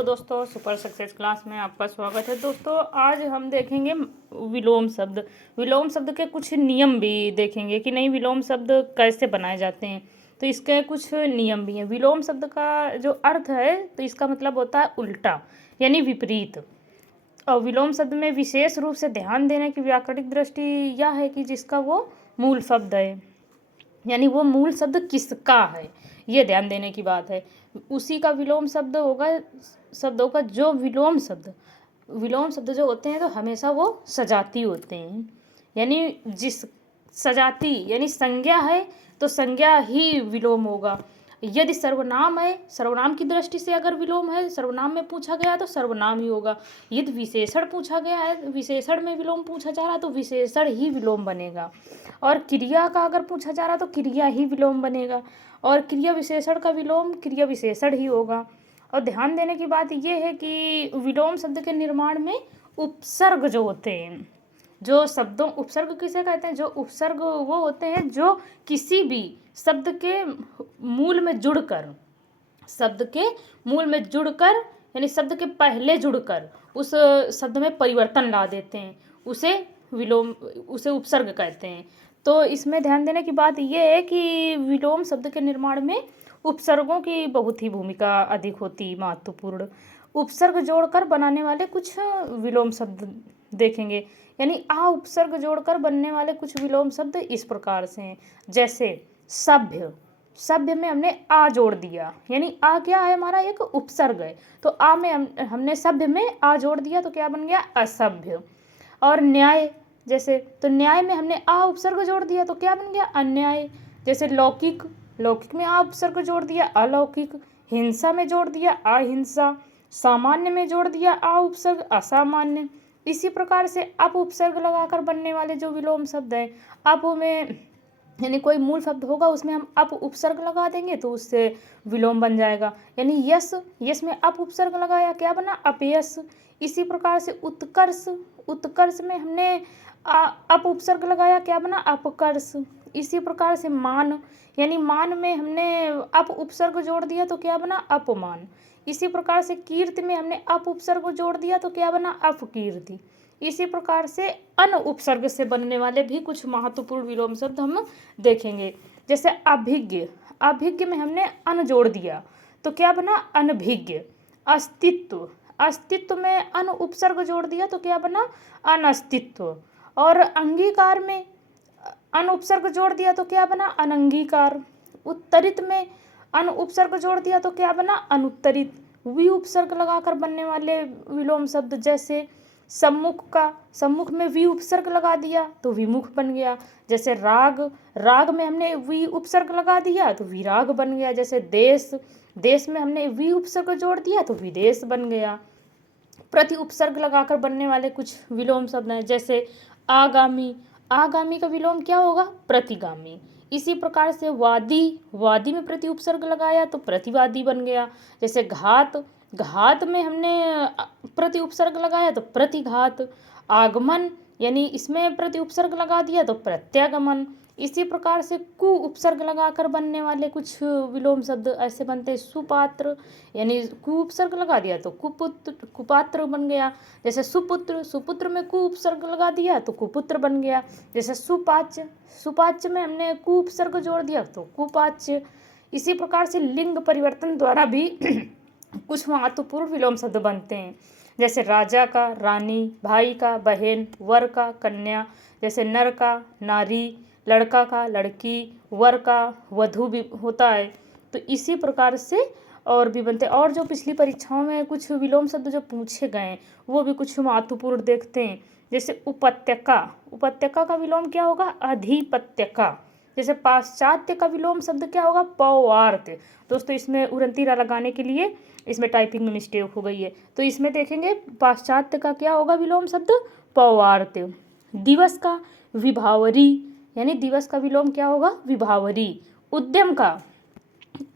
तो दोस्तों super success class में आपका स्वागत है। दोस्तों आज हम देखेंगे विलोम शब्द। विलोम शब्द के कुछ नियम भी देखेंगे कि नहीं विलोम शब्द कैसे बनाए जाते हैं। तो इसके कुछ नियम भी हैं। विलोम शब्द का जो अर्थ है तो इसका मतलब होता है उल्टा यानी विपरीत। और विलोम शब्द में विशेष रूप से ध्यान देने की व्याकरणिक दृष्टि यह है कि जिसका वो मूल शब्द है, यानी वो मूल शब्द किसका है, ये ध्यान देने की बात है। उसी का विलोम शब्द होगा। शब्दों का जो विलोम शब्द जो होते हैं तो हमेशा वो सजाती होते हैं, यानी जिस सजाती यानी संज्ञा है तो संज्ञा ही विलोम होगा। यदि सर्वनाम है, सर्वनाम की दृष्टि से अगर विलोम है, सर्वनाम में पूछा गया तो सर्वनाम ही होगा। यदि विशेषण पूछा गया है, विशेषण में विलोम पूछा जा रहा तो विशेषण ही विलोम बनेगा। और क्रिया का अगर पूछा जा रहा तो क्रिया ही विलोम बनेगा। और क्रिया विशेषण का विलोम क्रिया विशेषण ही होगा। और ध्यान देने की बात यह है कि विलोम शब्द के निर्माण में उपसर्ग जो होते हैं, जो शब्दों उपसर्ग किसे कहते हैं, जो उपसर्ग वो होते हैं जो किसी भी शब्द के मूल में जुड़कर, यानी शब्द के पहले जुड़कर उस शब्द में परिवर्तन ला देते हैं, उसे उपसर्ग कहते हैं। तो इसमें ध्यान देने की बात यह है कि विलोम शब्द के निर्माण में उपसर्गों की बहुत ही भूमिका अधिक होती, महत्वपूर्ण। उपसर्ग जोड़कर बनाने वाले कुछ विलोम शब्द देखेंगे, यानी आ उपसर्ग जोड़कर बनने वाले कुछ विलोम शब्द इस प्रकार से हैं। जैसे सभ्य में हमने आ जोड़ दिया, यानी आ क्या है, हमारा एक उपसर्ग है, तो आ में हमने सभ्य में आ जोड़ दिया तो क्या बन गया, असभ्य। और न्याय जैसे, तो न्याय में हमने आ उपसर्ग जोड़ दिया तो क्या बन गया, अन्याय। जैसे लौकिक में आ उपसर्ग जोड़ दिया, अलौकिक। हिंसा में जोड़ दिया, अहिंसा। सामान्य में जोड़ दिया आ उपसर्ग, असामान्य। इसी प्रकार से अप उपसर्ग लगाकर बनने वाले जो विलोम शब्द हैं, अप में यानी कोई मूल शब्द होगा उसमें हम अप उपसर्ग लगा देंगे तो उससे विलोम बन जाएगा। यानी यश में अप उपसर्ग लगाया, क्या बना, अपयश। इसी प्रकार से उत्कर्ष में हमने अप उपसर्ग लगाया, क्या बना, अपकर्ष। इसी प्रकार से मान, यानी मान में हमने अप उपसर्ग जोड़ दिया तो क्या बना, अपमान। इसी प्रकार से कीर्ति में हमने अप उपसर्ग जोड़ दिया तो क्या बना, अपकीर्ति। इसी प्रकार से अन उपसर्ग से बनने वाले भी कुछ महत्वपूर्ण विलोम शब्द हम देखेंगे। जैसे अभिज्ञ में हमने अन जोड़ दिया तो क्या बना, अनभिज्ञ। अस्तित्व में अन उपसर्ग जोड़ दिया तो क्या बना, अनस्तित्व। और अंगीकार में अन उपसर्ग जोड़ दिया तो क्या बना, अनंगीकार। उत्तरित में अन उपसर्ग जोड़ दिया तो क्या बना, अनुत्तरित। वि उपसर्ग लगाकर बनने वाले विलोम शब्द जैसे सम्मुख में वी उपसर्ग लगा दिया तो विमुख बन गया। जैसे राग में हमने वी उपसर्ग लगा दिया तो विराग बन गया। जैसे देश में हमने वी उपसर्ग जोड़ दिया तो विदेश बन गया। प्रति उपसर्ग लगाकर बनने वाले कुछ विलोम शब्द हैं। जैसे आगामी का विलोम क्या होगा, प्रतिगामी। इसी प्रकार से वादी में प्रति उपसर्ग लगाया तो प्रतिवादी बन गया। जैसे घात में हमने प्रति उपसर्ग लगाया तो प्रतिघात। आगमन यानी इसमें प्रति उपसर्ग लगा दिया तो प्रत्यागमन। इसी प्रकार से कु उपसर्ग लगाकर बनने वाले कुछ विलोम शब्द ऐसे बनते हैं। सुपात्र यानी कु उपसर्ग लगा दिया तो कुपात्र बन गया। जैसे सुपुत्र में कु उपसर्ग लगा दिया तो कुपुत्र बन गया। जैसे सुपाच्य में हमने कु उपसर्ग जोड़ दिया तो कुपाच्य। इसी प्रकार से लिंग परिवर्तन द्वारा भी कुछ महत्वपूर्ण विलोम शब्द बनते हैं। जैसे राजा का रानी, भाई का बहन, वर का कन्या। जैसे नर का नारी, लड़का का लड़की, वर का वधू भी होता है। तो इसी प्रकार से और भी बनते हैं। और जो पिछली परीक्षाओं में कुछ विलोम शब्द जो पूछे गए हैं वो भी कुछ महत्वपूर्ण देखते हैं। जैसे उपत्यका का विलोम क्या होगा, अधिपत्यका। जैसे पाश्चात्य का विलोम शब्द क्या होगा, पौवार्त्य। दोस्तों इसमें उरंतिरा लगाने के लिए इसमें टाइपिंग में मिस्टेक हो गई है, तो इसमें देखेंगे पाश्चात्य का क्या होगा विलोम शब्द, पौवार्त्य। दिवस का विभावरी, यानी दिवस का विलोम क्या होगा, विभावरी। उद्यम का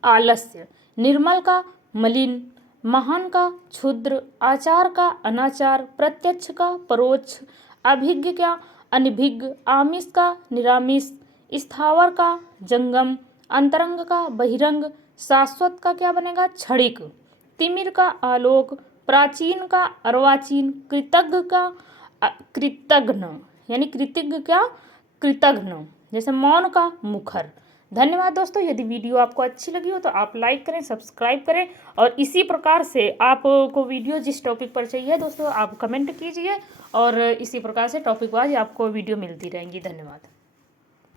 आलस्य, निर्मल का मलिन, महान का क्षुद्र, आचार का अनाचार, प्रत्यक्ष का परोक्ष, अभिज्ञ का अनभिज्ञ, आमिष का निरामिष, स्थावर का जंगम, अंतरंग का बहिरंग, शाश्वत का क्या बनेगा, क्षणिक। तिमिर का आलोक, प्राचीन का अर्वाचीन, कृतज्ञ का कृतघ्न, यानी कृतज्ञ क्या कृतघ्न, जैसे मौन का मुखर। धन्यवाद दोस्तों। यदि वीडियो आपको अच्छी लगी हो तो आप लाइक करें, सब्सक्राइब करें, और इसी प्रकार से आपको वीडियो जिस टॉपिक पर चाहिए दोस्तों आप कमेंट कीजिए, और इसी प्रकार से टॉपिक वाइज आपको वीडियो मिलती रहेंगी। धन्यवाद।